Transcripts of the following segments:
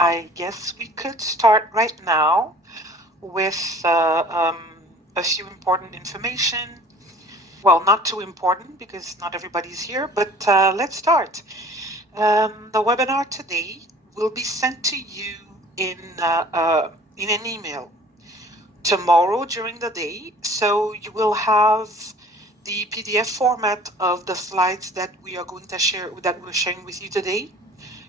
I guess we could start right now with a few important information. Well, not too important because not everybody's here, but let's start. The webinar today will be sent to you in an email tomorrow during the day. So you will have the PDF format of the slides that we are going to share, that we're sharing with you today.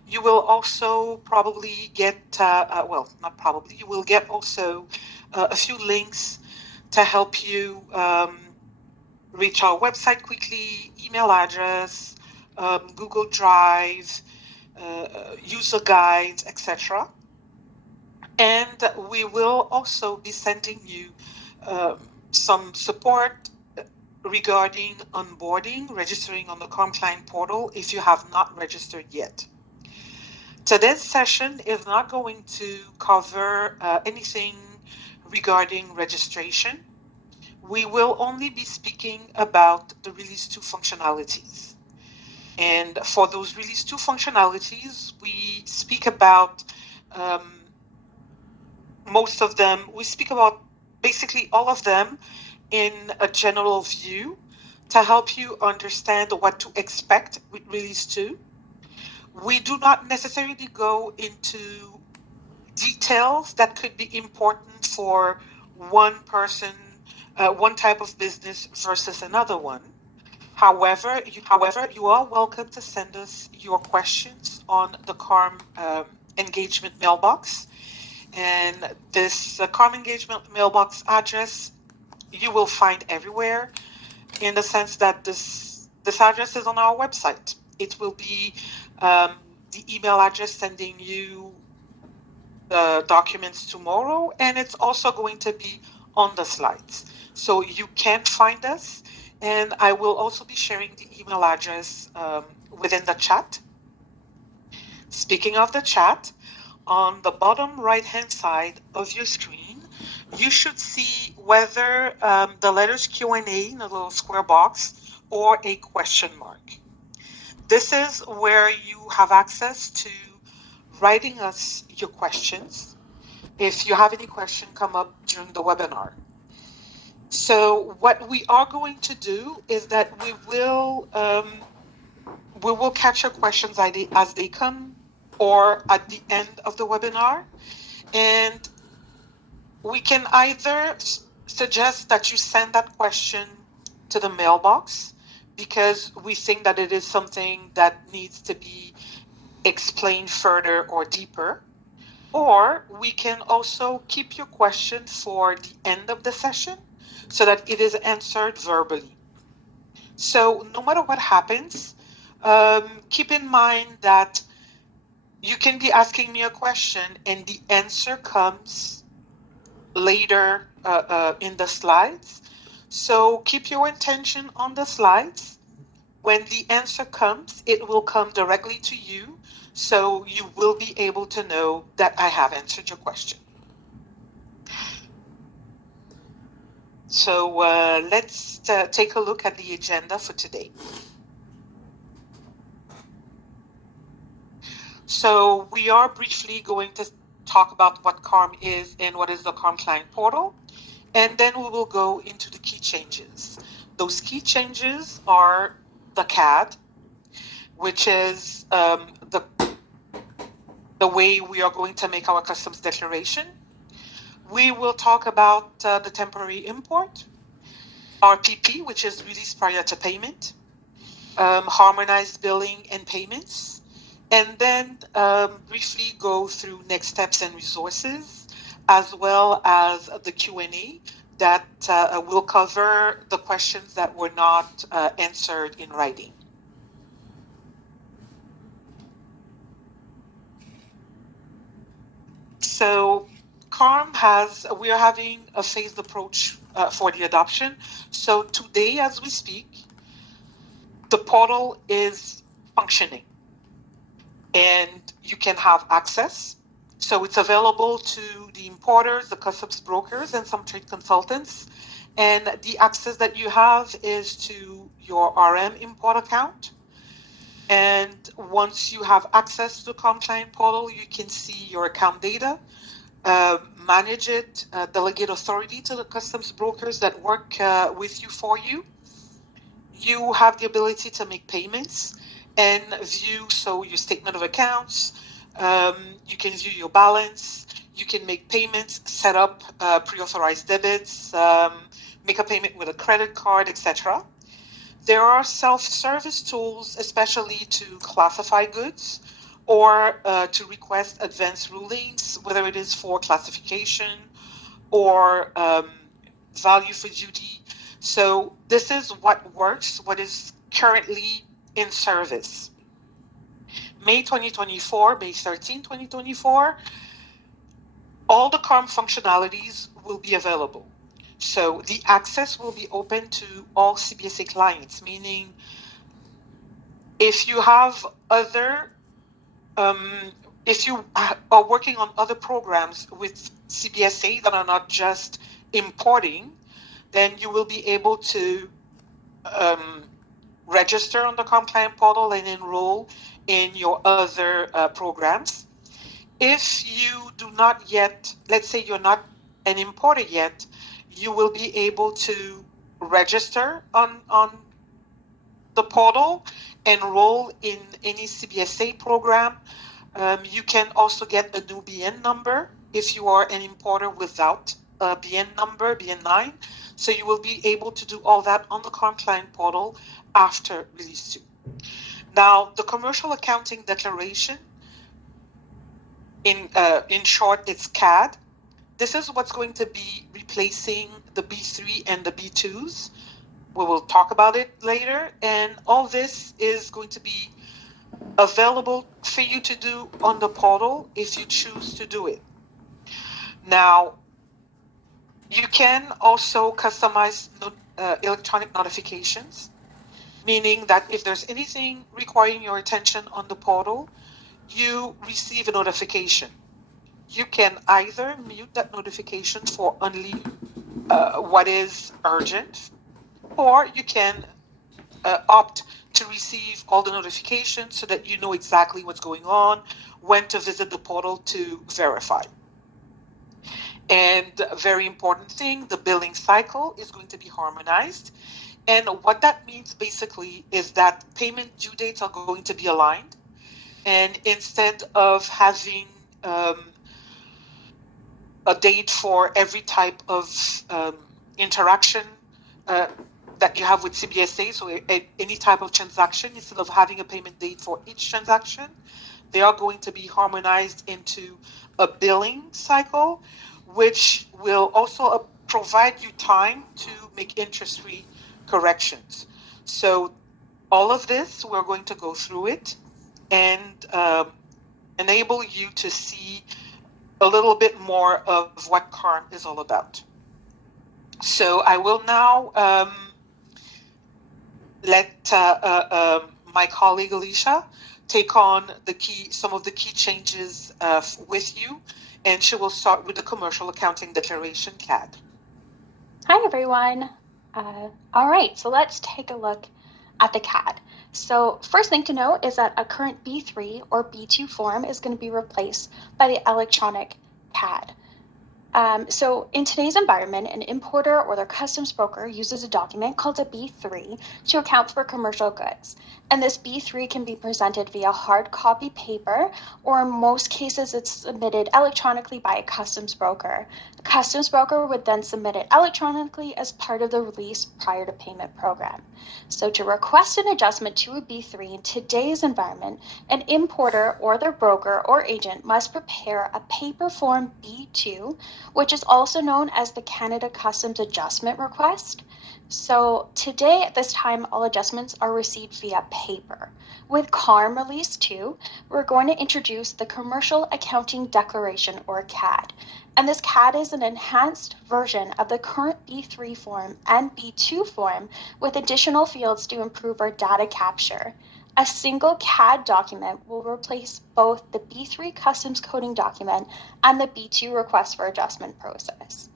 You will also probably get, well, not probably, you will get also a few links to help you reach our website quickly, email address, Google Drive, user guides, etc. And we will also be sending you some support regarding onboarding, registering on the Calm Client portal if you have not registered yet. Today's session is not going to cover anything regarding registration. We will only be speaking about the Release 2 functionalities. And for those Release 2 functionalities, we speak about most of them. We speak about basically all of them in a general view to help you understand what to expect with Release 2. We do not necessarily go into details that could be important for one person, one type of business versus another one. However, you are welcome to send us your questions on the Calm engagement mailbox. And this Calm engagement mailbox address you will find everywhere, in the sense that this address is on our website. It will be the email address sending you the documents tomorrow, and it's also going to be on the slides. So you can find us, and I will also be sharing the email address within the chat. Speaking of the chat, on the bottom right-hand side of your screen, you should see whether the letters Q&A in a little square box or a question mark. This is where you have access to writing us your questions if you have any question come up during the webinar. So what we are going to do is that we will catch your questions as they come or at the end of the webinar. And we can either suggest that you send that question to the mailbox because we think that it is something that needs to be explained further or deeper. Or we can also keep your question for the end of the session so that it is answered verbally. So no matter what happens, keep in mind that you can be asking me a question and the answer comes later in the slides. So keep your attention on the slides. When the answer comes, it will come directly to you. So you will be able to know that I have answered your question. So let's take a look at the agenda for today. So we are briefly going to talk about what Calm is and what is the Calm Client Portal. And then we will go into the key changes. Those key changes are the CAD, which is the way we are going to make our customs declaration. We will talk about the temporary import, RPP, which is release prior to payment, harmonized billing and payments, and then briefly go through next steps and resources, as well as the Q&A that will cover the questions that were not answered in writing. So we are having a phased approach for the adoption. So today, as we speak, the portal is functioning and you can have access. So it's available to the importers, the customs brokers, and some trade consultants. And the access that you have is to your RM import account. And once you have access to the compliant portal, you can see your account data, manage it, delegate authority to the customs brokers that work with you for you. You have the ability to make payments and view your statement of accounts. You can view your balance. You can make payments, set up pre-authorized debits, make a payment with a credit card, etc. There are self-service tools, especially to classify goods or to request advanced rulings, whether it is for classification or value for duty. So this is what works, what is currently in service. May 2024, May 13, 2024, all the CARM functionalities will be available. So the access will be open to all CBSA clients, meaning if you have other, if you are working on other programs with CBSA that are not just importing, then you will be able to register on the compliant portal and enroll in your other programs. If you do not yet, let's say you're not an importer yet, you will be able to register on the portal, enroll in any CBSA program. You can also get a new BN number if you are an importer without a BN number, BN9. So you will be able to do all that on the compliant portal after Release 2. Now, the commercial accounting declaration, in short, it's CAD. This is what's going to be replacing the B3 and the B2s. We will talk about it later. And all this is going to be available for you to do on the portal if you choose to do it. Now, you can also customize electronic notifications, meaning that if there's anything requiring your attention on the portal, you receive a notification. You can either mute that notification for only what is urgent, or you can opt to receive all the notifications so that you know exactly what's going on, when to visit the portal to verify. And a very important thing, the billing cycle is going to be harmonized. And what that means basically is that payment due dates are going to be aligned. And instead of having a date for every type of interaction that you have with CBSA, so any type of transaction, instead of having a payment date for each transaction, they are going to be harmonized into a billing cycle, which will also provide you time to make interest-free corrections. So all of this, we're going to go through it and enable you to see a little bit more of what CARM is all about. So I will now let my colleague Alicia take on some of the key changes with you, and she will start with the commercial accounting declaration CAD. Hi everyone. All right, so let's take a look at the CAD. So first thing to note is that a current B3 or B2 form is going to be replaced by the electronic CAD. So in today's environment, an importer or their customs broker uses a document called a B3 to account for commercial goods. And this B3 can be presented via hard copy paper, or in most cases, it's submitted electronically by a customs broker. The customs broker would then submit it electronically as part of the release prior to payment program. So to request an adjustment to a B3 in today's environment, an importer or their broker or agent must prepare a paper form B2, which is also known as the Canada Customs Adjustment Request. So today at this time, all adjustments are received via paper. With CARM Release 2, we're going to introduce the Commercial Accounting Declaration, or CAD. And this CAD is an enhanced version of the current B3 form and B2 form with additional fields to improve our data capture. A single CAD document will replace both the B3 customs coding document and the B2 request for adjustment process.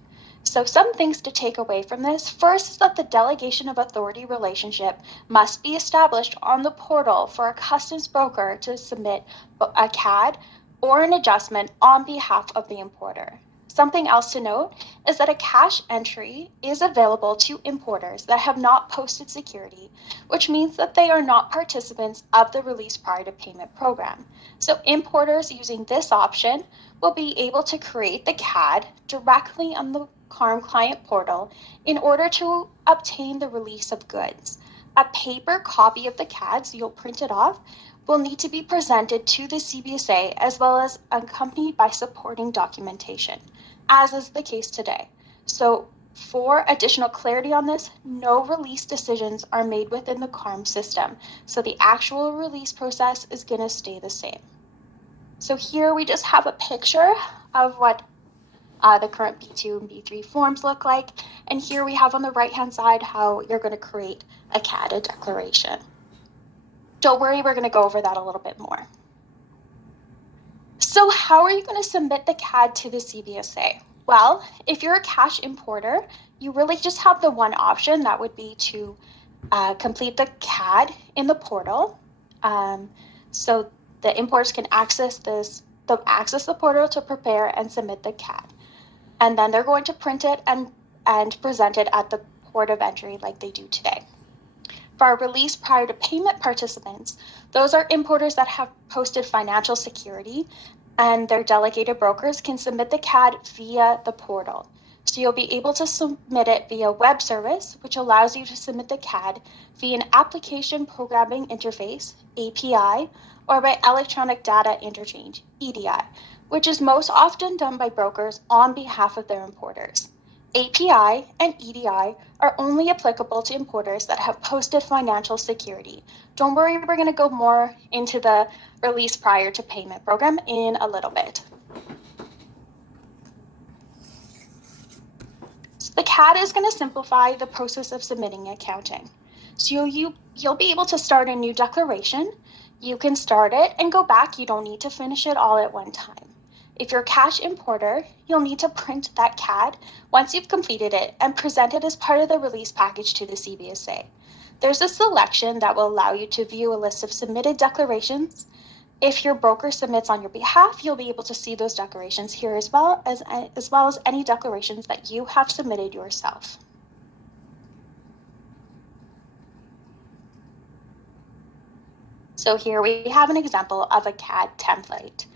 So some things to take away from this. First is that the delegation of authority relationship must be established on the portal for a customs broker to submit a CAD or an adjustment on behalf of the importer. Something else to note is that a cash entry is available to importers that have not posted security, which means that they are not participants of the release prior to payment program. So importers using this option will be able to create the CAD directly on the CARM client portal in order to obtain the release of goods. A paper copy of the CAD, so you'll print it off, will need to be presented to the CBSA as well as accompanied by supporting documentation, as is the case today. So for additional clarity on this, no release decisions are made within the CARM system. So the actual release process is going to stay the same. So here we just have a picture of what the current B2 and B3 forms look like. And here we have on the right-hand side how you're going to create a CADA declaration. Don't worry, we're going to go over that a little bit more. So how are you going to submit the CAD to the CBSA? Well, if you're a cash importer, you really just have the one option. That would be to complete the CAD in the portal. So the importers can access the portal to prepare and submit the CAD. And then they're going to print it and present it at the port of entry like they do today. For our release prior to payment participants, those are importers that have posted financial security, and their delegated brokers can submit the CAD via the portal. So you'll be able to submit it via web service, which allows you to submit the CAD via an application programming interface, API, or by electronic data interchange, EDI, which is most often done by brokers on behalf of their importers. API and EDI are only applicable to importers that have posted financial security. Don't worry, we're going to go more into the release prior to payment program in a little bit. So the CAD is going to simplify the process of submitting accounting. So you'll be able to start a new declaration. You can start it and go back. You don't need to finish it all at one time. If you're a cash importer, you'll need to print that CAD once you've completed it and present it as part of the release package to the CBSA. There's a selection that will allow you to view a list of submitted declarations. If your broker submits on your behalf, you'll be able to see those declarations here as well as any declarations that you have submitted yourself. So here we have an example of a CAD template.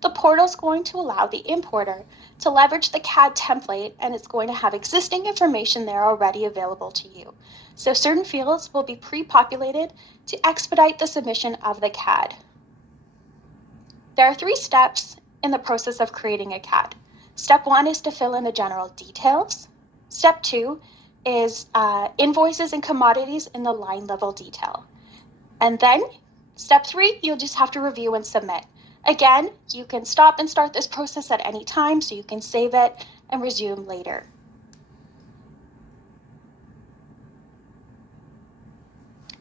The portal is going to allow the importer to leverage the CAD template, and it's going to have existing information there already available to you. So certain fields will be pre-populated to expedite the submission of the CAD. There are 3 steps in the process of creating a CAD. Step 1 is to fill in the general details. Step 2 is invoices and commodities in the line level detail. And then step 3, you'll just have to review and submit. Again, you can stop and start this process at any time, so you can save it and resume later.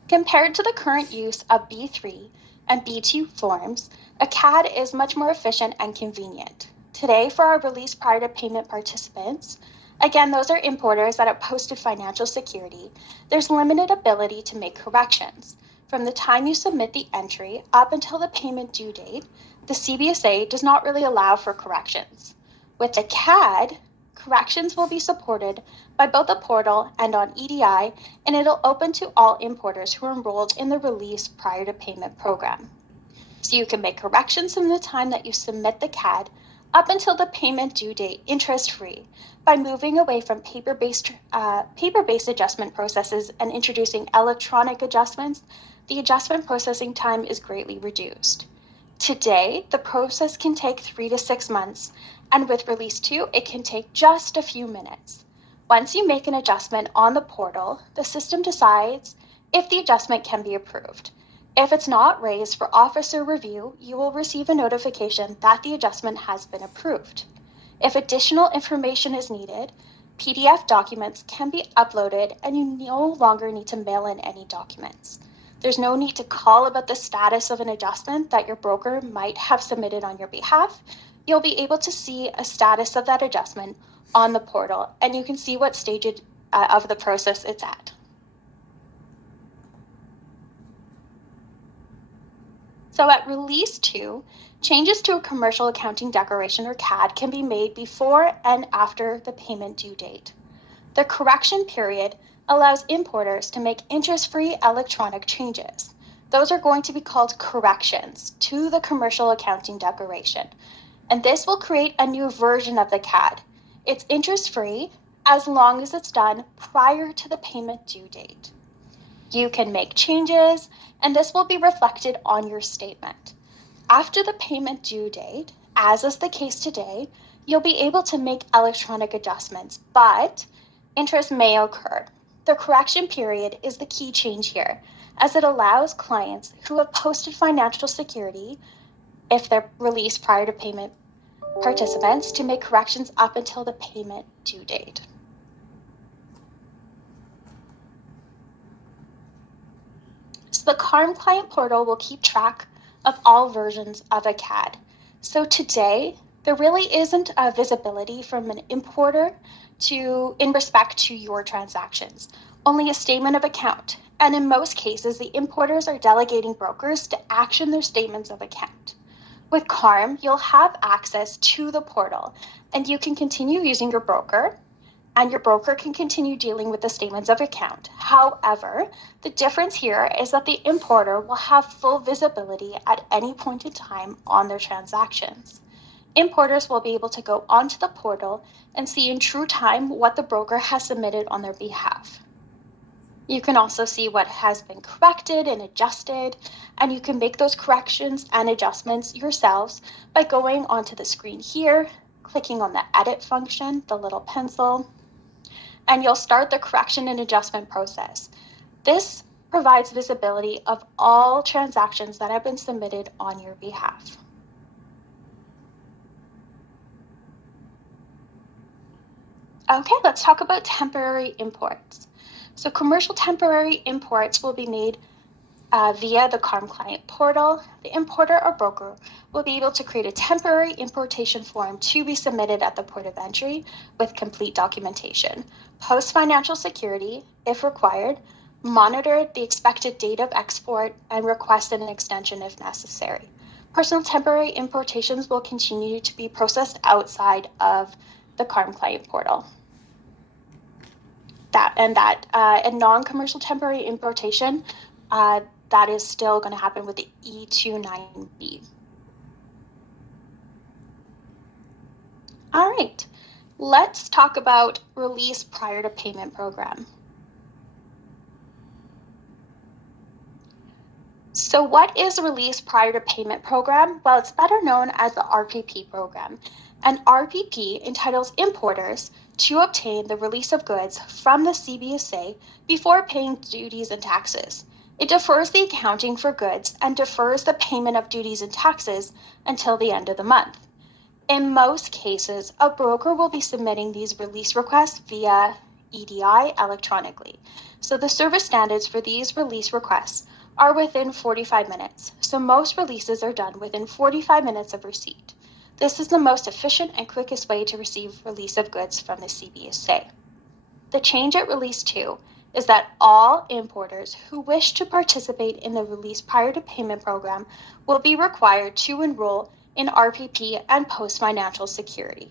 Compared to the current use of B3 and B2 forms, a CAD is much more efficient and convenient. Today, for our release prior to payment participants, again, those are importers that have posted financial security, there's limited ability to make corrections. From the time you submit the entry up until the payment due date, the CBSA does not really allow for corrections. With the CAD, corrections will be supported by both the portal and on EDI, and it'll open to all importers who are enrolled in the release prior to payment program. So you can make corrections from the time that you submit the CAD up until the payment due date interest-free by moving away from paper-based adjustment processes and introducing electronic adjustments. The adjustment processing time is greatly reduced. Today, the process can take 3 to 6 months, and with Release 2, it can take just a few minutes. Once you make an adjustment on the portal, the system decides if the adjustment can be approved. If it's not raised for officer review, you will receive a notification that the adjustment has been approved. If additional information is needed, PDF documents can be uploaded, and you no longer need to mail in any documents. There's no need to call about the status of an adjustment that your broker might have submitted on your behalf. you'll be able to see a status of that adjustment on the portal, and you can see what stage of the process it's at. So at Release 2, changes to a commercial accounting declaration or CAD can be made before and after the payment due date. The correction period allows importers to make interest-free electronic changes. Those are going to be called corrections to the commercial accounting declaration. And this will create a new version of the CAD. It's interest-free as long as it's done prior to the payment due date. You can make changes, and this will be reflected on your statement. After the payment due date, as is the case today, you'll be able to make electronic adjustments, but interest may occur. The correction period is the key change here, as it allows clients who have posted financial security, if they're released prior to payment participants, to make corrections up until the payment due date. So the CARM client portal will keep track of all versions of a CAD. So today, there really isn't a visibility from an importer in respect to your transactions, only a statement of account. And in most cases, the importers are delegating brokers to action their statements of account. With CARM, you'll have access to the portal, and you can continue using your broker, and your broker can continue dealing with the statements of account. However, the difference here is that the importer will have full visibility at any point in time on their transactions. Importers will be able to go onto the portal and see in true time what the broker has submitted on their behalf. You can also see what has been corrected and adjusted, and you can make those corrections and adjustments yourselves by going onto the screen here, clicking on the edit function, the little pencil, and you'll start the correction and adjustment process. This provides visibility of all transactions that have been submitted on your behalf. Okay, let's talk about temporary imports. So commercial temporary imports will be made via the CARM client portal. The importer or broker will be able to create a temporary importation form to be submitted at the port of entry with complete documentation. Post financial security, if required, monitor the expected date of export, and request an extension if necessary. Personal temporary importations will continue to be processed outside of the CARM client portal. And non-commercial temporary importation, that is still going to happen with the E29B. All right, let's talk about release prior to payment program. So what is a release prior to payment program? Well, it's better known as the RPP program. And RPP entitles importers to obtain the release of goods from the CBSA before paying duties and taxes. It defers the accounting for goods and defers the payment of duties and taxes until the end of the month. In most cases, a broker will be submitting these release requests via EDI electronically. So the service standards for these release requests are within 45 minutes. So most releases are done within 45 minutes of receipt. This is the most efficient and quickest way to receive release of goods from the CBSA. The change at Release 2 is that all importers who wish to participate in the release prior to payment program will be required to enroll in RPP and post financial security.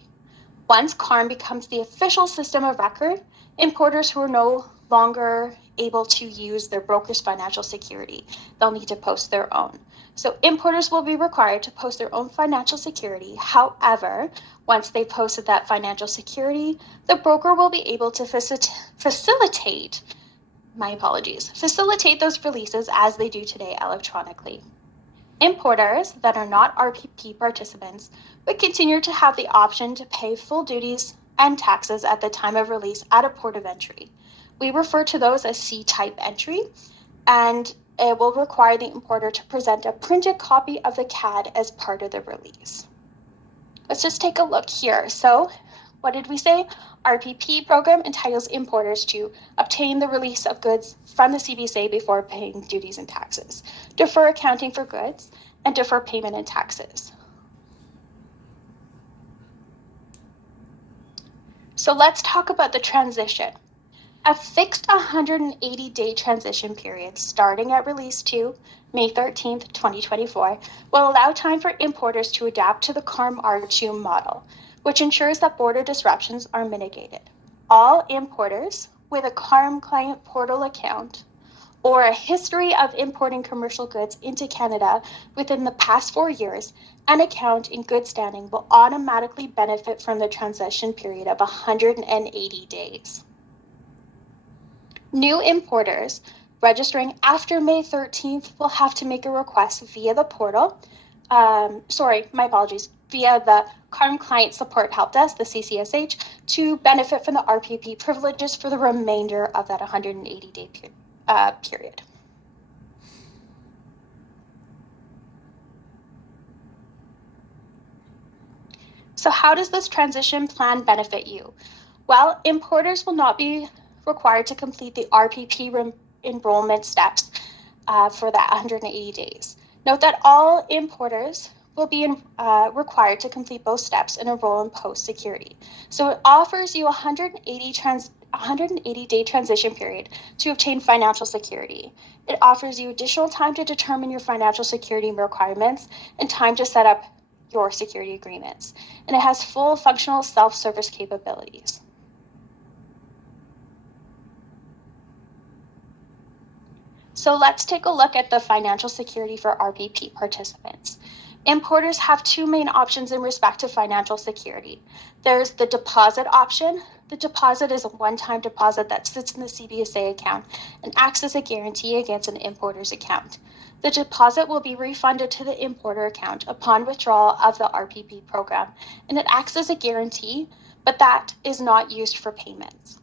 Once CARM becomes the official system of record, importers who are no longer able to use their broker's financial security, they'll need to post their own. So importers will be required to post their own financial security. However, once they've posted that financial security, the broker will be able to facilitate those releases as they do today electronically. Importers that are not RPP participants would continue to have the option to pay full duties and taxes at the time of release at a port of entry. We refer to those as C-type entry, and it will require the importer to present a printed copy of the CAD as part of the release. Let's just take a look here. So what did we say? RPP program entitles importers to obtain the release of goods from the CBSA before paying duties and taxes, defer accounting for goods, and defer payment and taxes. So let's talk about the transition. A fixed 180-day transition period starting at Release 2, May 13th, 2024, will allow time for importers to adapt to the CARM R2 model, which ensures that border disruptions are mitigated. All importers with a CARM client portal account or a history of importing commercial goods into Canada within the past 4 years, an account in good standing will automatically benefit from the transition period of 180 days. New importers registering after May 13th will have to make a request via the portal. Via the CARM Client Support Help Desk, the CCSH, to benefit from the RPP privileges for the remainder of that 180-day period. So how does this transition plan benefit you? Well, importers will not be required to complete the RPP enrollment steps for that 180 days. Note that all importers will be required to complete both steps and enroll in post-security. So it offers you a 180-day transition period to obtain financial security. It offers you additional time to determine your financial security requirements and time to set up your security agreements. And it has full functional self-service capabilities. So let's take a look at the financial security for RPP participants. Importers have two main options in respect to financial security. There's the deposit option. The deposit is a one-time deposit that sits in the CBSA account and acts as a guarantee against an importer's account. The deposit will be refunded to the importer account upon withdrawal of the RPP program, and it acts as a guarantee, but that is not used for payments.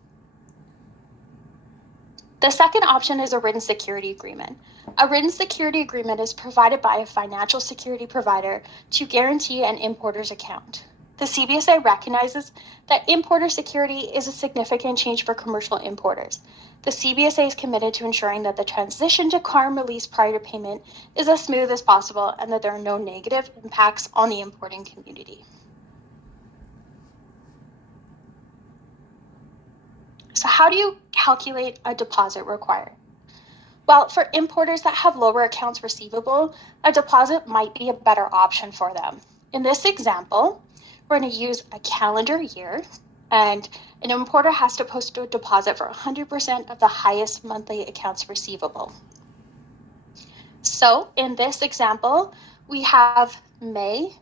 The second option is a written security agreement. A written security agreement is provided by a financial security provider to guarantee an importer's account. The CBSA recognizes that importer security is a significant change for commercial importers. The CBSA is committed to ensuring that the transition to CARM release prior to payment is as smooth as possible and that there are no negative impacts on the importing community. So how do you calculate a deposit required? Well, for importers that have lower accounts receivable, a deposit might be a better option for them. In this example, we're going to use a calendar year, and an importer has to post a deposit for 100% of the highest monthly accounts receivable. So in this example, we have May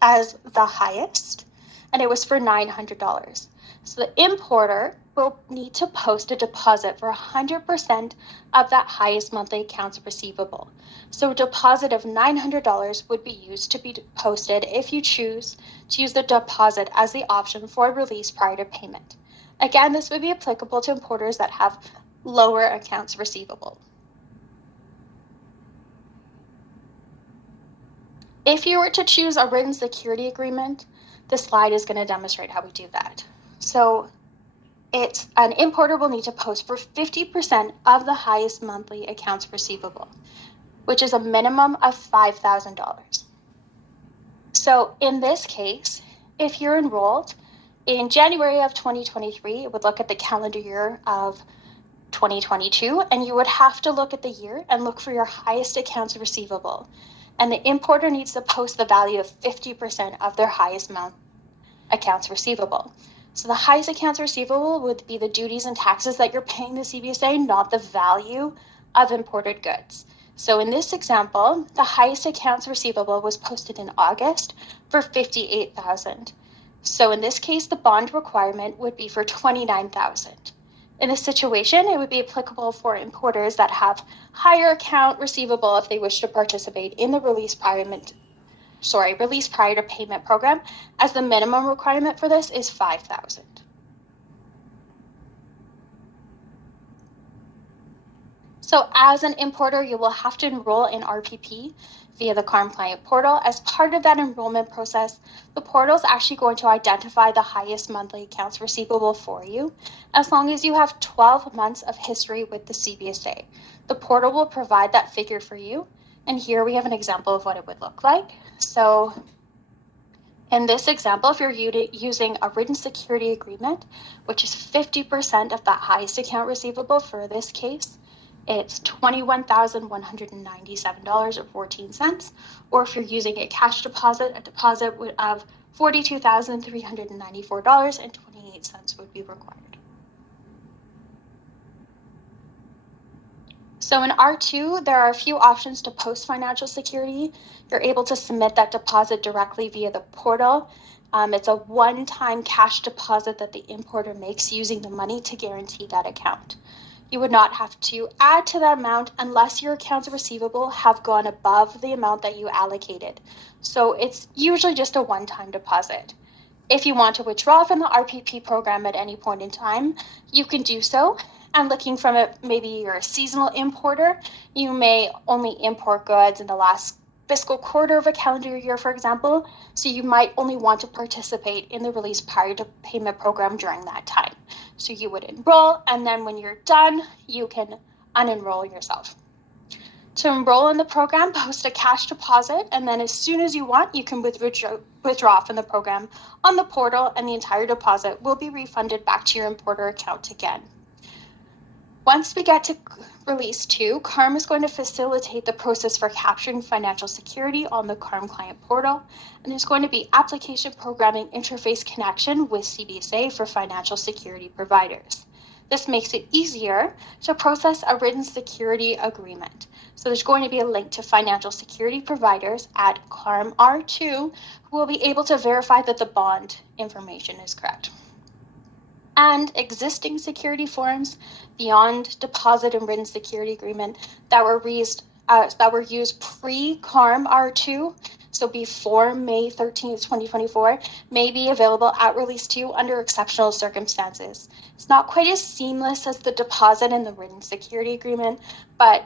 as the highest, and it was for $900. So the importer will need to post a deposit for 100% of that highest monthly accounts receivable. So a deposit of $900 would be used to be posted if you choose to use the deposit as the option for release prior to payment. Again, this would be applicable to importers that have lower accounts receivable. If you were to choose a written security agreement, this slide is going to demonstrate how we do that. So it's an importer will need to post for 50% of the highest monthly accounts receivable, which is a minimum of $5,000. So in this case, if you're enrolled in January of 2023, it would look at the calendar year of 2022, and you would have to look at the year and look for your highest accounts receivable. And the importer needs to post the value of 50% of their highest amount accounts receivable. So the highest accounts receivable would be the duties and taxes that you're paying the CBSA, not the value of imported goods. So in this example, the highest accounts receivable was posted in August for $58,000. So in this case, the bond requirement would be for $29,000. In this situation, it would be applicable for importers that have higher account receivable if they wish to participate in the release prior to payment program, as the minimum requirement for this is $5,000. So as an importer, you will have to enroll in RPP via the CARM Client Portal. As part of that enrollment process, the portal is actually going to identify the highest monthly accounts receivable for you, as long as you have 12 months of history with the CBSA. The portal will provide that figure for you, and here we have an example of what it would look like. So In this example, if you're using a written security agreement, which is 50% of that highest account receivable for this case, it's $21,197.14. Or if you're using a cash deposit, a deposit of $42,394.28 would be required. So in R2, there are a few options to post financial security. You're able to submit that deposit directly via the portal. It's a one-time cash deposit that the importer makes using the money to guarantee that account. You would not have to add to that amount unless your accounts receivable have gone above the amount that you allocated. So it's usually just a one-time deposit. If you want to withdraw from the RPP program at any point in time, you can do so. And looking from it, maybe you're a seasonal importer, you may only import goods in the last fiscal quarter of a calendar year, for example. So you might only want to participate in the release prior to payment program during that time. So you would enroll, and then when you're done, you can unenroll yourself. To enroll in the program, post a cash deposit, and then as soon as you want, you can withdraw from the program on the portal, and the entire deposit will be refunded back to your importer account again. Once we get to release 2, CARM is going to facilitate the process for capturing financial security on the CARM client portal, and there's going to be application programming interface connection with CBSA for financial security providers. This makes it easier to process a written security agreement. So there's going to be a link to financial security providers at CARM R2 who will be able to verify that the bond information is correct. And existing security forms beyond deposit and written security agreement that were used pre-CARM R2, so before May 13th, 2024, may be available at Release 2 under exceptional circumstances. It's not quite as seamless as the deposit and the written security agreement, but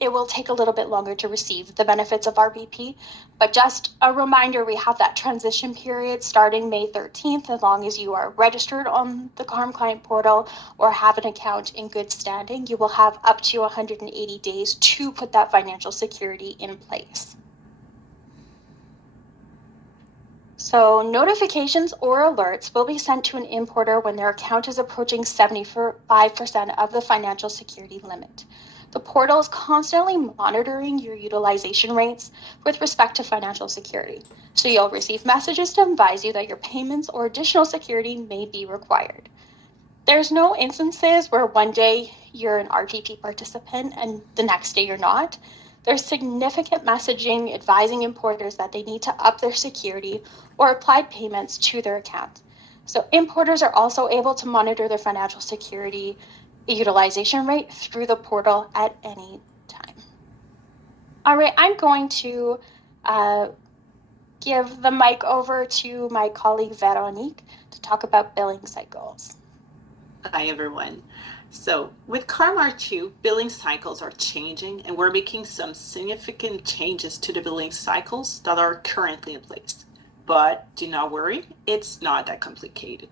it will take a little bit longer to receive the benefits of RPP. But just a reminder, we have that transition period starting May 13th, as long as you are registered on the CARM client portal or have an account in good standing, you will have up to 180 days to put that financial security in place. So notifications or alerts will be sent to an importer when their account is approaching 75% of the financial security limit. The portal is constantly monitoring your utilization rates with respect to financial security. So you'll receive messages to advise you that your payments or additional security may be required. There's no instances where one day you're an RPP participant and the next day you're not. There's significant messaging advising importers that they need to up their security or apply payments to their account. So importers are also able to monitor their financial security utilization rate through the portal at any time. All right, I'm going to give the mic over to my colleague Veronique to talk about billing cycles. Hi, everyone. So with CARM R2, billing cycles are changing, and we're making some significant changes to the billing cycles that are currently in place. But do not worry, it's not that complicated.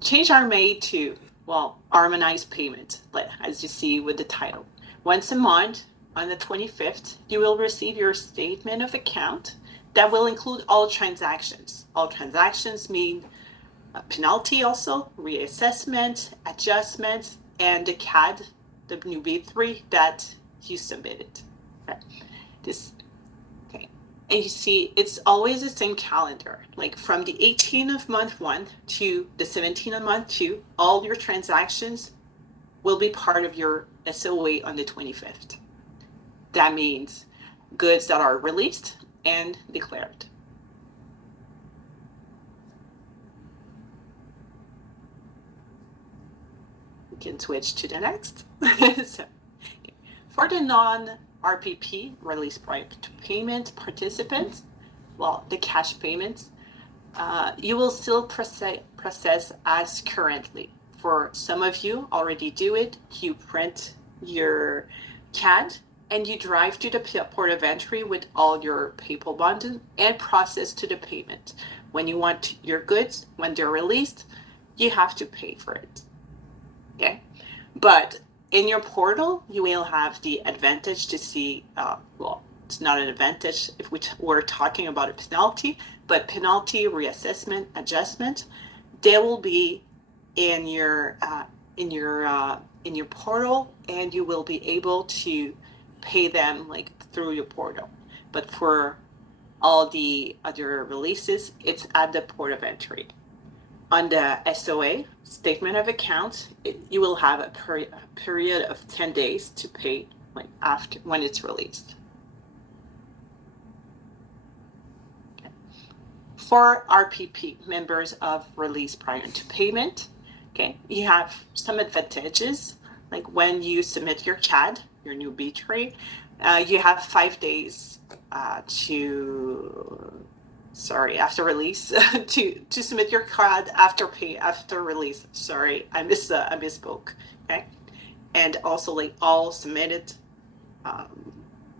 Change are made to, harmonize payment, as you see with the title. Once a month, on the 25th, you will receive your statement of account that will include all transactions. All transactions mean a penalty also, reassessment, adjustments, and the CAD, the new B3 that you submitted. And you see, it's always the same calendar. Like from the 18th of month 1 to the 17th of month 2, all your transactions will be part of your SOA on the 25th. That means goods that are released and declared. We can switch to the next. So, for the non-RPP, release prior to payment participants, the cash payments, you will still process as currently. For some of you already do it, you print your CAD and you drive to the port of entry with all your PayPal bundle and process to the payment. When you want your goods, when they're released, you have to pay for it. Okay, but In your portal, you will have the advantage to see, well, it's not an advantage if we're talking about a penalty, but penalty, reassessment, adjustment, they will be in your portal, and you will be able to pay them like through your portal. But for all the other releases, it's at the port of entry. On the SOA, statement of accounts, you will have a period of 10 days to pay like after when it's released. Okay. For RPP, members of release prior to payment, okay, you have some advantages. Like when you submit your CAD, your new B3, you have 5 days after release to submit your CAD after release. Sorry, I misspoke. Okay, and also like all submitted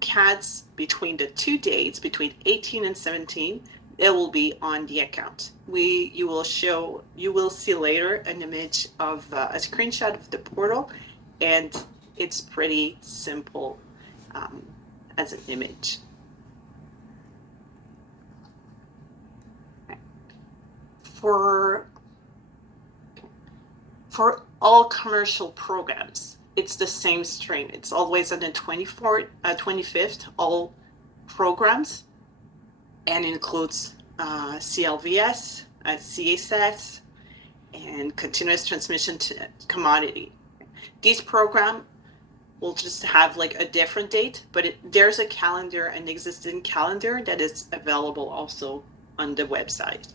CADs between the 2 dates, between 18 and 17, it will be on the account. You will see later an image of a screenshot of the portal, and it's pretty simple as an image. For all commercial programs, it's the same stream. It's always on the 25th, all programs, and includes CLVS, CSS, and continuous transmission to commodity. These programs will just have like a different date, but there's a calendar, an existing calendar that is available also on the website.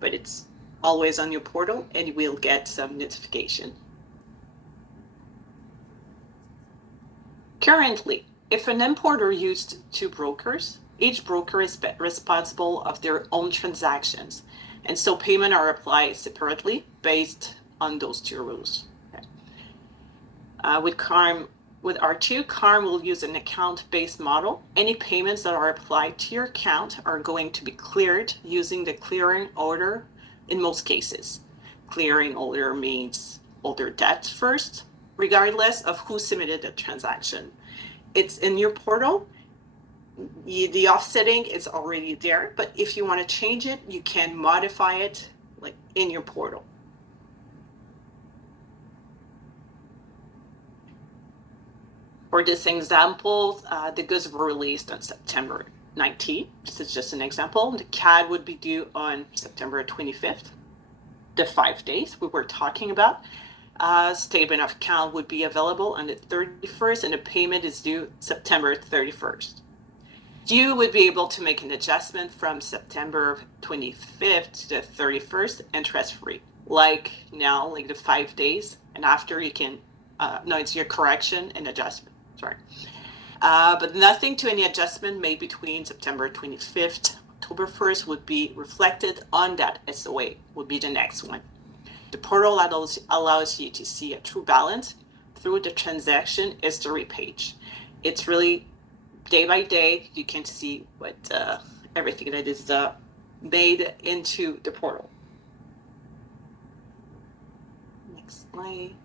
But it's always on your portal, and you will get some notification. Currently, if an importer used 2 brokers, each broker is responsible of their own transactions, and so payment are applied separately based on those 2 rules. Okay. With R2, CARM will use an account-based model. Any payments that are applied to your account are going to be cleared using the clearing order in most cases. Clearing order means order debt first, regardless of who submitted the transaction. It's in your portal. The offsetting is already there, but if you want to change it, you can modify it like in your portal. For this example, the goods were released on September 19th. This is just an example. The CAD would be due on September 25th. The 5 days we were talking about. Statement of account would be available on the 31st, and the payment is due September 31st. You would be able to make an adjustment from September 25th to the 31st, interest-free. Like now, like the 5 days, and after you can, no, it's your correction and adjustment. Sorry. But nothing to any adjustment made between September 25th, October 1st would be reflected on that SOA, would be the next one. The portal allows you to see a true balance through the transaction history page. It's really day by day, you can see what everything that is made into the portal. Next slide.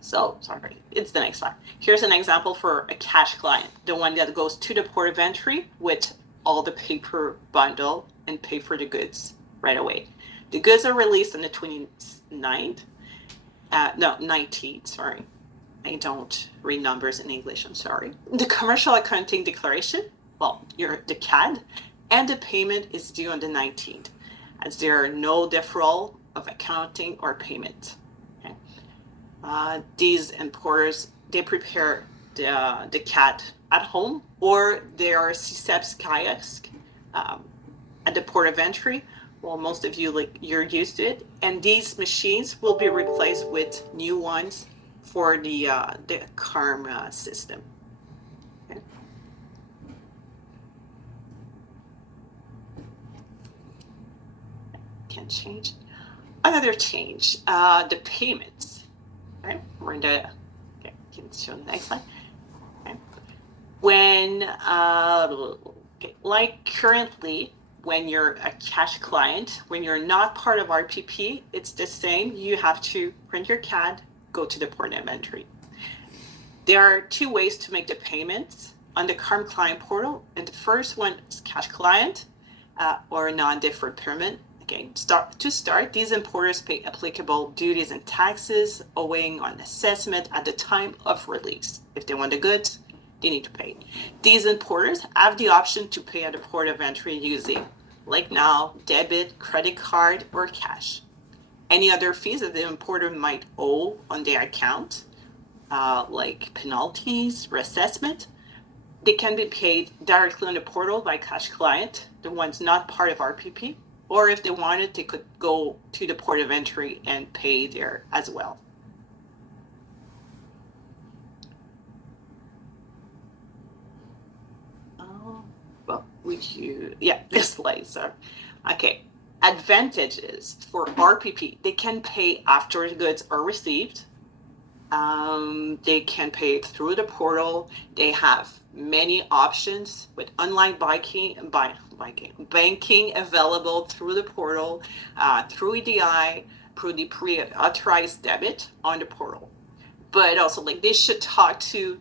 So, sorry, it's the next one. Here's an example for a cash client, the one that goes to the port of entry with all the paper bundle and pay for the goods right away. The goods are released on the 19th, sorry. I don't read numbers in English, I'm sorry. The commercial accounting declaration, well, the CAD, and the payment is due on the 19th, as there are no deferral of accounting or payment. These importers, they prepare the CAD at home, or they are CSEP's kiosk at the port of entry. Well, most of you, you're used to it. And these machines will be replaced with new ones for the CARM system. Okay. Can change. Another change, the payments. Okay, we're in the, okay, can show the next slide. Okay. When, like currently, when you're a cash client, when you're not part of RPP, it's the same. You have to print your CAD, go to the port of entry. There are two ways to make the payments on the CARM client portal, and the first one is cash client or non-deferred payment. Again, to start, these importers pay applicable duties and taxes owing on assessment at the time of release. If they want the goods, they need to pay. These importers have the option to pay at the port of entry using, like now, debit, credit card, or cash. Any other fees that the importer might owe on their account, like penalties, reassessment, they can be paid directly on the portal by cash client, the ones not part of RPP, or if they wanted, they could go to the port of entry and pay there as well. Well, this slide, sorry. Okay, advantages for RPP, they can pay after the goods are received. They can pay through the portal. They have many options with online banking available through the portal, through EDI, through the pre-authorized debit on the portal. But also, like, they should talk to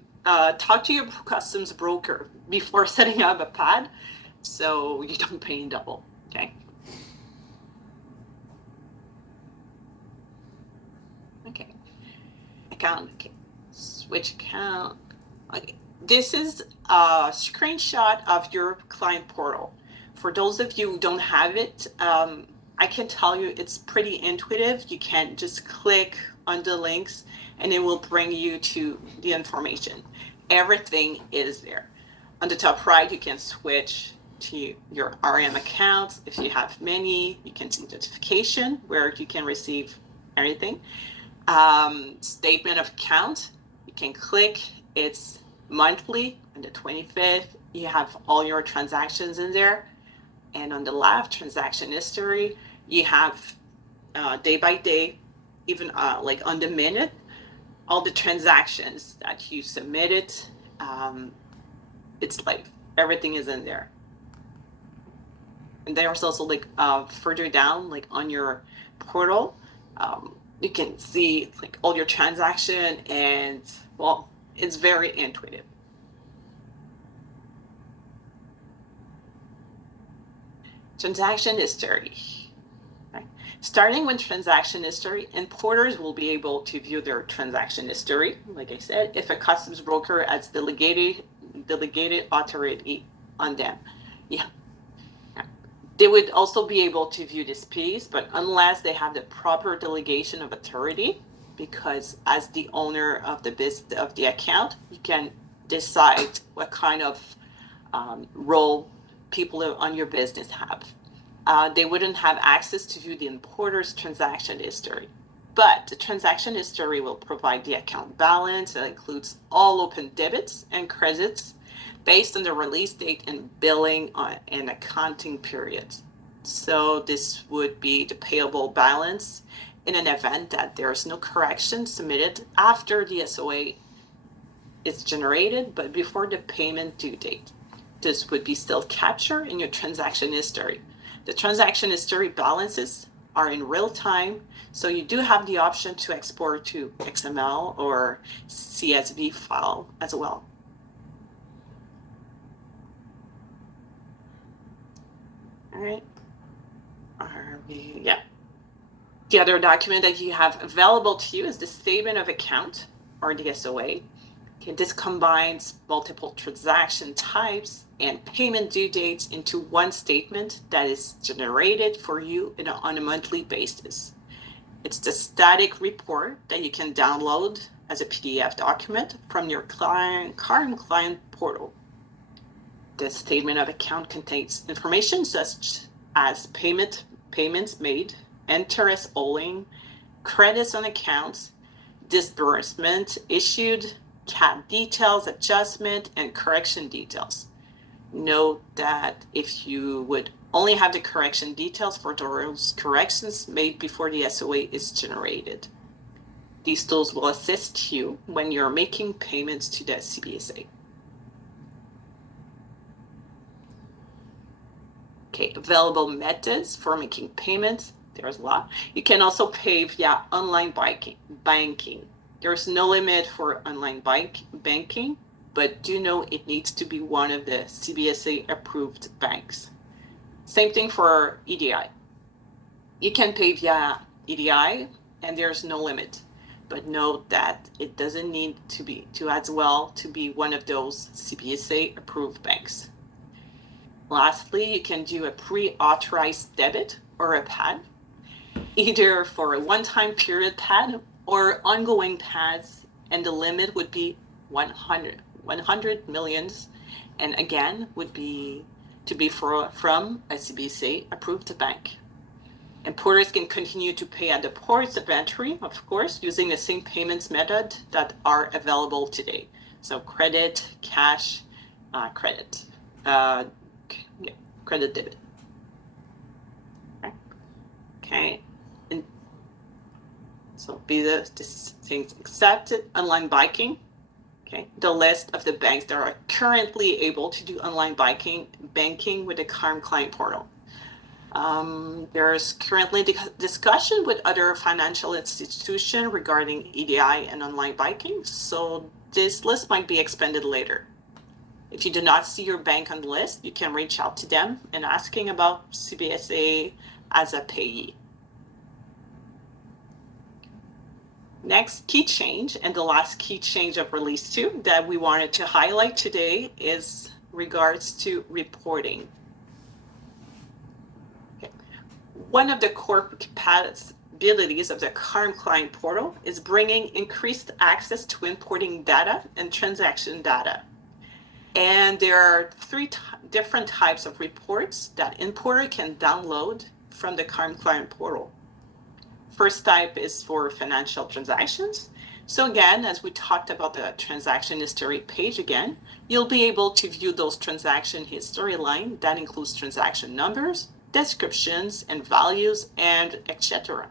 your customs broker before setting up a pad, so you don't pay in double. Okay. Okay. Account. Okay. Switch account. Okay. This is a screenshot of your client portal. For those of you who don't have it, I can tell you it's pretty intuitive. You can just click on the links and it will bring you to the information. Everything is there. On the top right, you can switch to your RM accounts. If you have many, you can see notification where you can receive everything. Statement of account, you can click, it's monthly on the 25th. You have all your transactions in there. And on the left, transaction history, you have day by day, even like on the minute, all the transactions that you submitted. It's like everything is in there. And there's also like further down, like on your portal, you can see like all your transaction, and well, it's very intuitive. Transaction history. Right. Starting with transaction history, importers will be able to view their transaction history. Like I said, if a customs broker has delegated authority on them. Yeah. They would also be able to view this piece, but unless they have the proper delegation of authority, because as the owner of the account, you can decide what kind of role people on your business have. They wouldn't have access to view the importer's transaction history, but the transaction history will provide the account balance that includes all open debits and credits based on the release date and billing and accounting periods. So this would be the payable balance in an event that there's no correction submitted after the SOA is generated, but before the payment due date. This would be still captured in your transaction history. The transaction history balances are in real time, so you do have the option to export to XML or CSV file as well. All right. Yeah. The other document that you have available to you is the statement of account, or the SOA. Okay, this combines multiple transaction types and payment due dates into one statement that is generated for you on a monthly basis. It's the static report that you can download as a PDF document from your CARM client portal. The statement of account contains information such as payments made, interest owing, credits on accounts, disbursement issued, CAT details, adjustment, and correction details. Note that if you would only have the correction details for those corrections made before the SOA is generated. These tools will assist you when you're making payments to the CBSA. Okay, available methods for making payments. There's a lot. You can also pay via online banking. There's no limit for online banking, but do know it needs to be one of the CBSA approved banks. Same thing for EDI. You can pay via EDI and there's no limit, but note that it doesn't need to be one of those CBSA approved banks. Lastly, you can do a pre-authorized debit or a PAD, either for a one-time period PAD or ongoing PADs, and the limit would be 100 millions, and again would be to be from a CBSA approved bank. And porters can continue to pay at the ports of entry, of course, using the same payments method that are available today. So credit, cash, credit, credit debit. Okay. And so this things accepted, online banking. Okay, the list of the banks that are currently able to do online banking with the CARM client portal. There's currently discussion with other financial institutions regarding EDI and online banking, so this list might be expanded later. If you do not see your bank on the list, you can reach out to them and asking about CBSA as a payee. Next key change, and the last key change of release 2 that we wanted to highlight today is regards to reporting. Okay. One of the core capabilities of the CARM client portal is bringing increased access to importing data and transaction data. And there are 3 different types of reports that importer can download from the CARM client portal. First type is for financial transactions. So again, as we talked about the transaction history page again, you'll be able to view those transaction history line that includes transaction numbers, descriptions and values, and etc.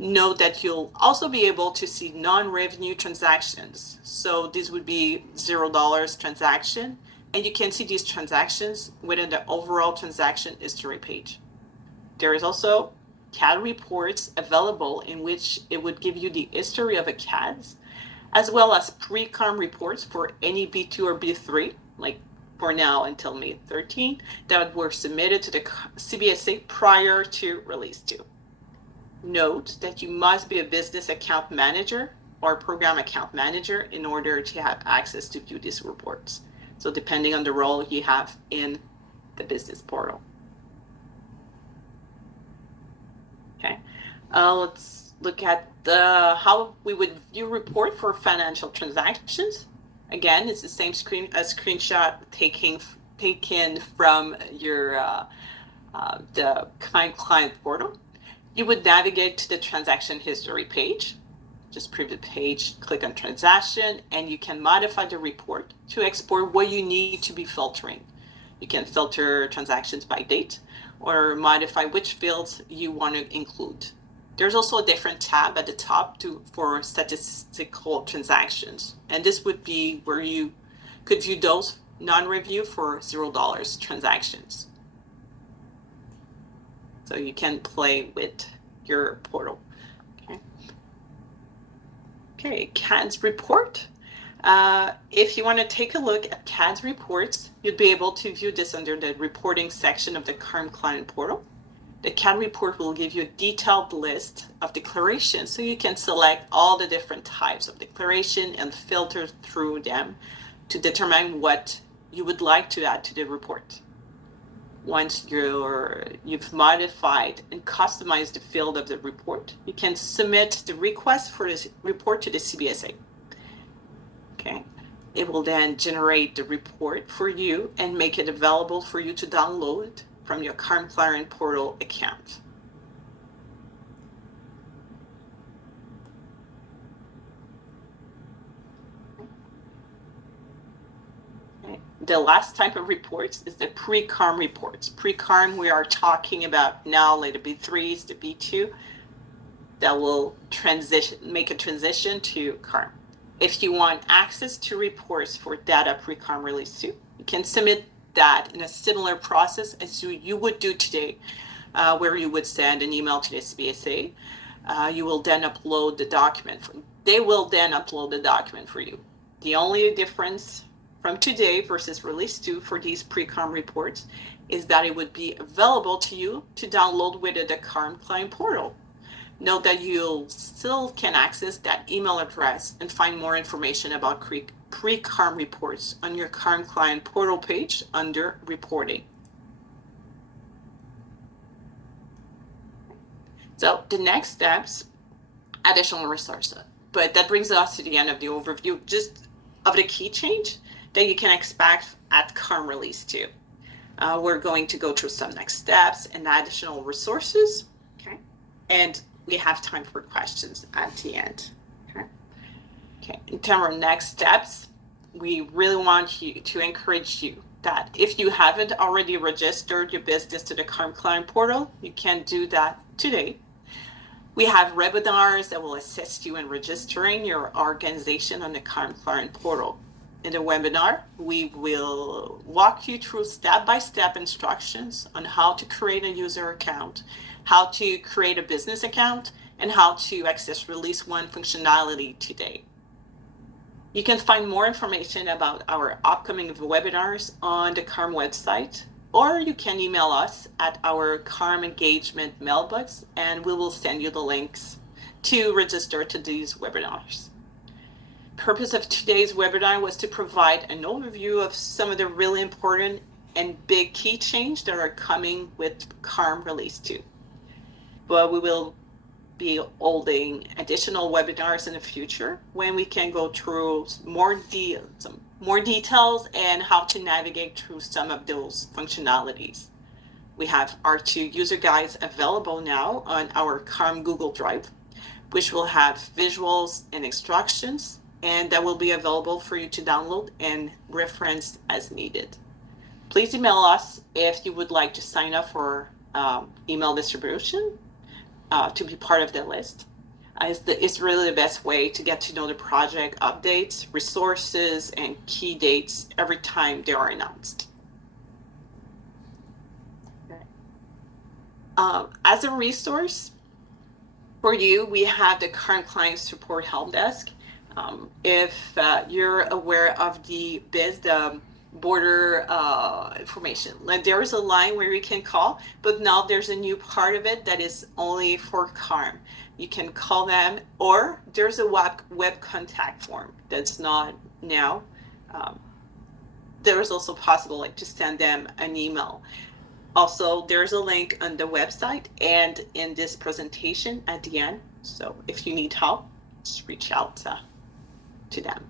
Note that you'll also be able to see non-revenue transactions. So this would be $0 transaction, and you can see these transactions within the overall transaction history page. There is also CAD reports available in which it would give you the history of a CADs, as well as pre-CARM reports for any B2 or B3, like for now until May 13, that were submitted to the CBSA prior to release 2. Note that you must be a business account manager or program account manager in order to have access to view these reports. So depending on the role you have in the business portal. Okay, let's look at how we would view report for financial transactions. Again, it's the same screenshot taken from your the client portal. You would navigate to the transaction history page. Just preview the page, click on transaction, and you can modify the report to export what you need to be filtering. You can filter transactions by date or modify which fields you want to include. There's also a different tab at the top for statistical transactions. And this would be where you could view those non-review for $0 transactions. So you can play with your portal. Okay, CADS report. If you want to take a look at CADS reports, you'd be able to view this under the reporting section of the CARM client portal. The CAD report will give you a detailed list of declarations, so you can select all the different types of declaration and filter through them to determine what you would like to add to the report. Once you've modified and customized the field of the report, you can submit the request for this report to the CBSA. Okay, it will then generate the report for you and make it available for you to download from your CARM client portal account. The last type of reports is the pre-CARM reports. Pre-CARM, we are talking about now like the B3s, the B2, that will make a transition to CARM. If you want access to reports for data pre-CARM release 2, you can submit that in a similar process as you would do today, where you would send an email to the CBSA. You will then upload the document They will then upload the document for you. The only difference from today versus release 2 for these pre-CARM reports is that it would be available to you to download within the CARM client portal. Note that you still can access that email address and find more information about pre-CARM reports on your CARM client portal page under reporting. So the next steps, additional resources. But that brings us to the end of the overview, just of the key change that you can expect at CARM Release 2. We're going to go through some next steps and additional resources, okay? And we have time for questions at the end, okay? Okay, in terms of next steps, we really want you to encourage you that if you haven't already registered your business to the CARM Client Portal, you can do that today. We have webinars that will assist you in registering your organization on the CARM Client Portal. In the webinar, we will walk you through step-by-step instructions on how to create a user account, how to create a business account, and how to access Release 1 functionality today. You can find more information about our upcoming webinars on the CARM website, or you can email us at our CARM engagement mailbox, and we will send you the links to register to these webinars. Purpose of today's webinar was to provide an overview of some of the really important and big key changes that are coming with CARM Release 2. But we will be holding additional webinars in the future when we can go through more details and how to navigate through some of those functionalities. We have our 2 user guides available now on our CARM Google Drive, which will have visuals and instructions, and that will be available for you to download and reference as needed. Please email us if you would like to sign up for email distribution to be part of the list. It's really the best way to get to know the project updates, resources, and key dates every time they are announced. As a resource for you, we have the CARM Client Support Help Desk. If you're aware of the BIS, the border information, like there is a line where you can call, but now there's a new part of it that is only for CARM. You can call them, or there's a web contact form that's not now. There is also possible to send them an email. Also, there's a link on the website and in this presentation at the end. So if you need help, just reach out to them.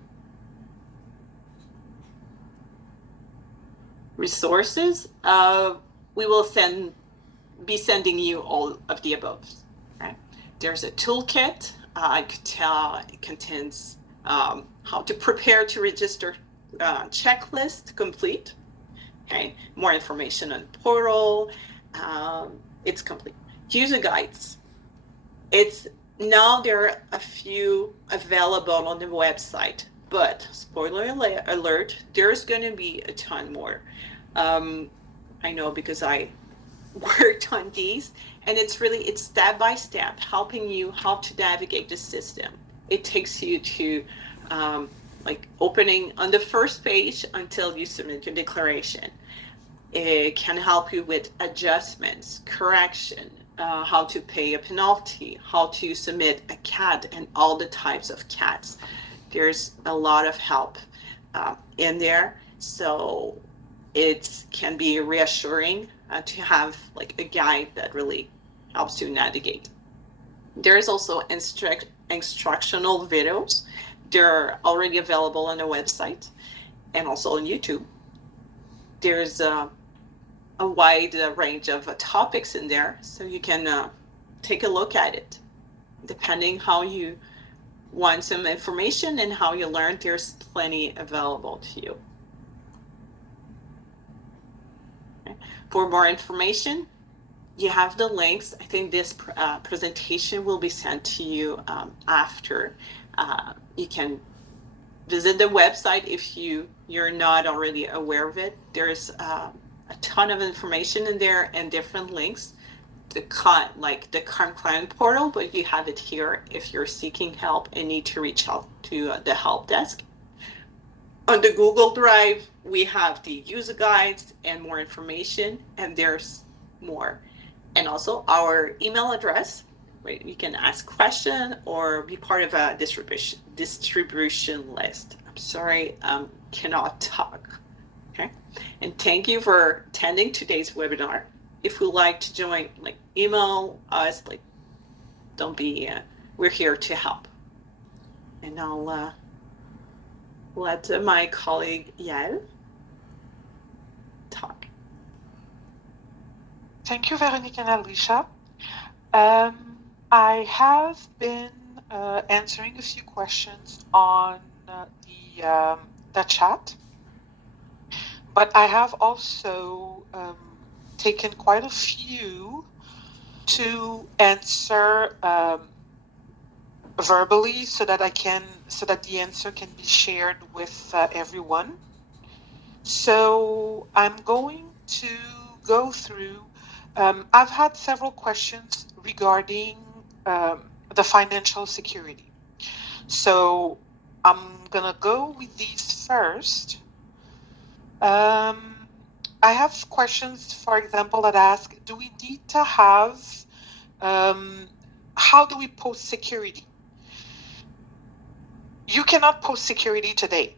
Resources, we will be sending you all of the above. Right? There's a toolkit. It contains how to prepare to register checklist complete. Okay, more information on the portal. It's complete. User guides. Now there are a few available on the website, but spoiler alert, there's going to be a ton more. I know because I worked on these, and it's step by step helping you how to navigate the system. It takes you to opening on the first page until you submit your declaration. It can help you with adjustments, correction, how to pay a penalty, how to submit a CAD, and all the types of CADs. There's a lot of help in there, so it can be reassuring to have a guide that really helps you navigate. There's also instructional videos. They're already available on the website and also on YouTube. There's a wide range of topics in there, so you can take a look at it. Depending how you want some information and how you learn, there's plenty available to you. Okay. For more information, you have the links. I think this presentation will be sent to you after. You can visit the website if you're not already aware of it. There's a ton of information in there and different links the current client portal, but you have it here if you're seeking help and need to reach out to the help desk. On the Google Drive, we have the user guides and more information, and there's more. And also our email address, where you can ask question or be part of a distribution list. I'm sorry, cannot talk. Okay, and thank you for attending today's webinar. If you'd like to join, email us, don't be, we're here to help. And I'll let my colleague Yael talk. Thank you, Veronique and Alicia. I have been answering a few questions on the chat, but I have also taken quite a few to answer verbally, so that the answer can be shared with everyone. So I'm going to go through. I've had several questions regarding the financial security. So I'm gonna go with these first. I have questions, for example, that ask, do we need to have, how do we post security? You cannot post security today.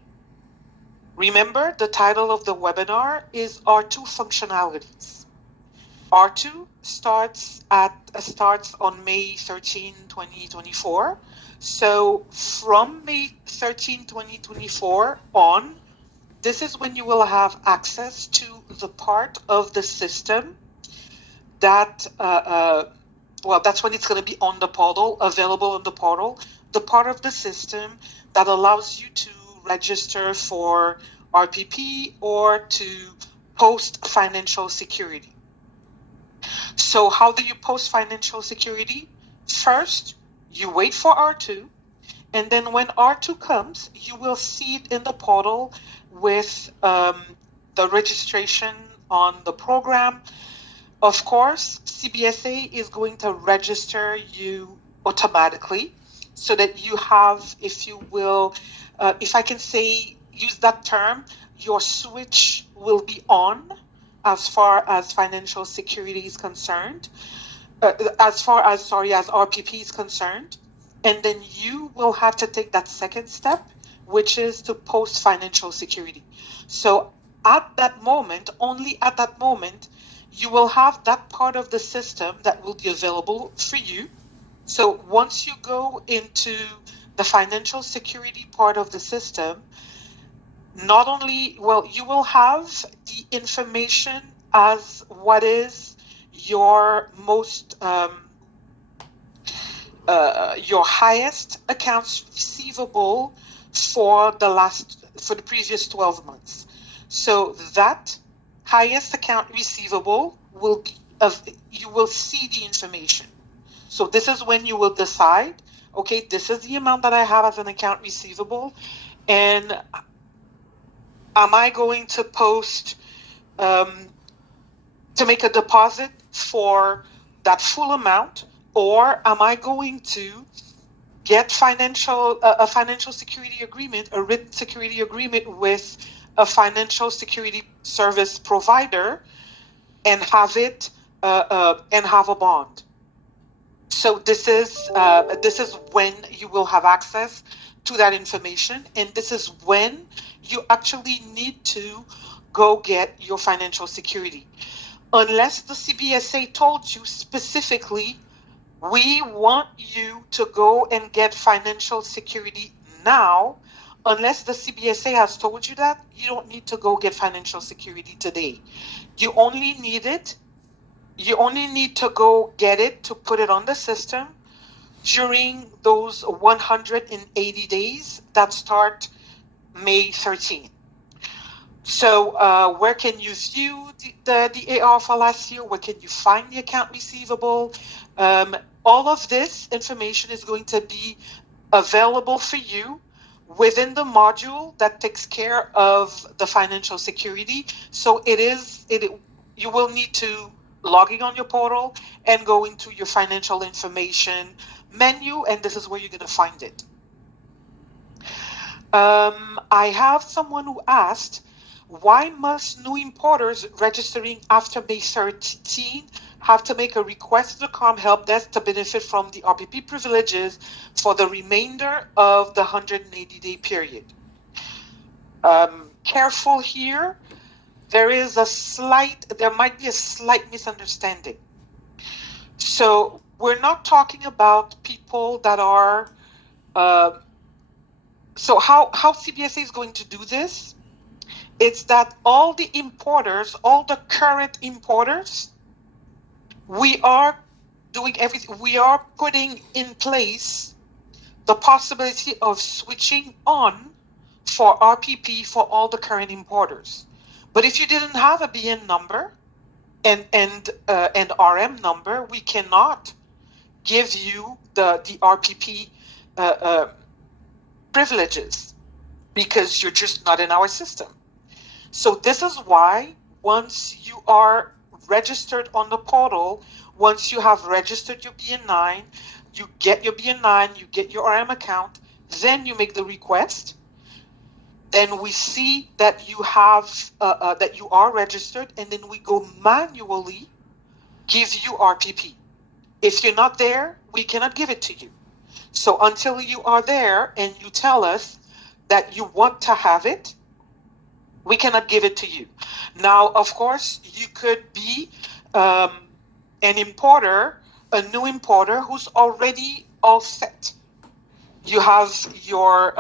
Remember, the title of the webinar is R2 functionalities. R2 starts on May 13, 2024. So from May 13, 2024 on, this is when you will have access to the part of the system that, that's when it's going to be on the portal, available on the portal, the part of the system that allows you to register for RPP or to post financial security. So how do you post financial security? First, you wait for R2, and then when R2 comes, you will see it in the portal with the registration on the program. Of course, CBSA is going to register you automatically so that you have, if you will, if I can say, use that term, your switch will be on as far as financial security is concerned, as RPP is concerned. And then you will have to take that second step, which is to post financial security. So at that moment, only at that moment, you will have that part of the system that will be available for you. So once you go into the financial security part of the system, not only, you will have the information as what is your most, your highest accounts receivable for the previous 12 months. So that highest account receivable will be, you will see the information. So this is when you will decide, okay, this is the amount that I have as an account receivable, and am I going to post, to make a deposit for that full amount, or am I going to get a financial security agreement, a written security agreement with a financial security service provider, and have it and have a bond? So this is when you will have access to that information, and this is when you actually need to go get your financial security. Unless the CBSA told you specifically, we want you to go and get financial security now, unless the CBSA has told you that, you don't need to go get financial security today. You only need to go get it to put it on the system during those 180 days that start May 13. So where can you view the AR for last year? Where can you find the account receivable? All of this information is going to be available for you within the module that takes care of the financial security. So you will need to logging on your portal and going to your financial information menu, and this is where you're going to find it. I have someone who asked, why must new importers registering after May 13 have to make a request to the COM help desk to benefit from the RPP privileges for the remainder of the 180-day period? Careful here. There might be a slight misunderstanding. So we're not talking about people that are, so how CBSA is going to do this? It's that all the importers, all the current importers, we are doing everything. We are putting in place the possibility of switching on for RPP for all the current importers. But if you didn't have a BN number and RM number, we cannot give you the RPP privileges because you're just not in our system. So this is why once you are registered on the portal, once you have registered your BN9, you get your BN9, you get your RM account, then you make the request. Then we see that you have that you are registered, and then we go manually give you RPP. If you're not there, we cannot give it to you. So until you are there and you tell us that you want to have it, we cannot give it to you. Now, of course, you could be an importer, a new importer who's already all set. You have your